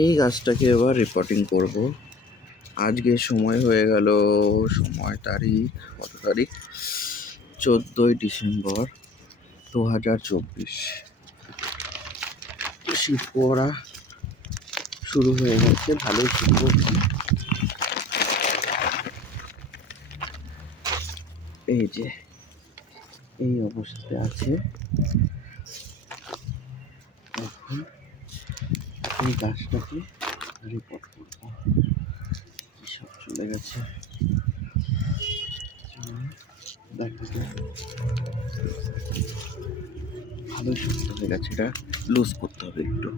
এই গাছটাকে এবার রিপোর্টিং করব। আজকে সময় হয়ে গেল, সময় তারিখ কত তারিখ, 14ই ডিসেম্বর 2024। শীত পড়া শুরু হয়ে গেছে, ভালোই শীত পড়ছে। এই যে এই অবস্থাতে আছে। এখন এই গাছটাকে রিপোর্ট করব। সব চলে গেছে, দেখা যায় ভালোই শক্ত হয়ে গেছে। এটা লুজ করতে হবে একটু।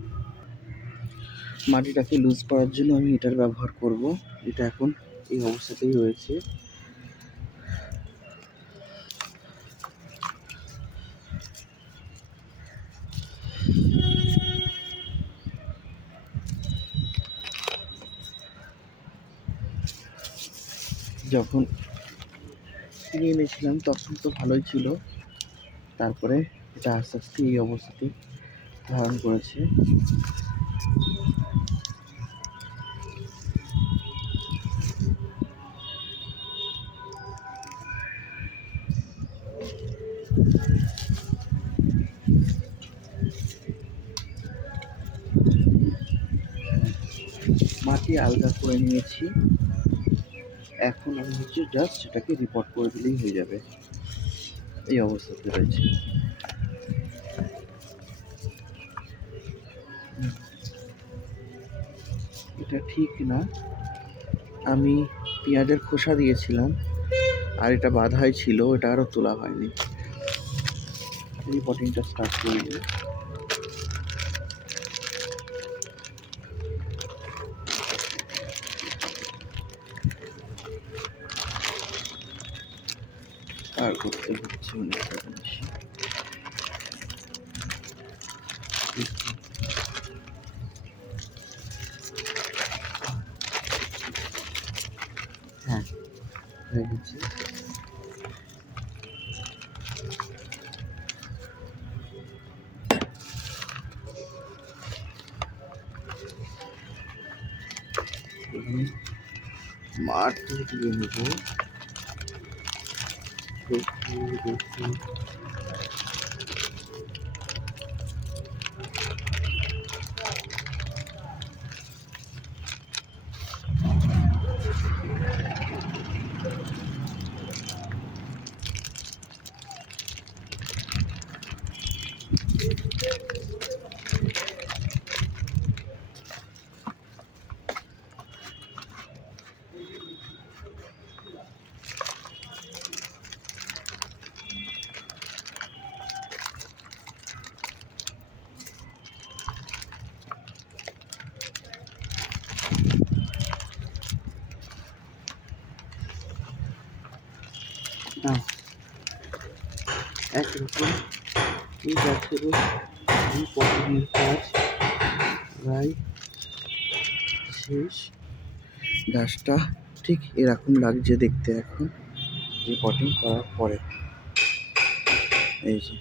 মাটিটাকে লুজ করার জন্য আমি এটার ব্যবহার করব। এটা এখন এই অবস্থাতেই রয়েছে। যখন কিনে এনেছিলাম তখন তো ভালোই ছিল, তারপরে এটা আস্তে আস্তে এই অবস্থাতে ধারণ করেছে। মাটি আলগা করে নিয়েছি। এখন আমি জাস্ট এটাকে রিপোর্ট করে দিলেই হয়ে যাবে। এই অবস্থাতে রয়েছে। এটা ঠিক না, আমি পেঁয়াজের খোসা দিয়েছিলাম আর এটা বাঁধাই ছিল, এটা আরও তোলা হয়নি। রিপোর্টিংটা স্টার্ট করি। আর করতে হচ্ছে অনেকটা জিনিস। হ্যাঁ, হয়ে গেছে। মাটি দিয়ে নেব। দেখি না, একরকম এই গাছেরও এই পটলের কাজ প্রায় শেষ। গাছটা ঠিক এরকম লাগছে দেখতে এখন রিপোর্টিং করার পরে। এই যে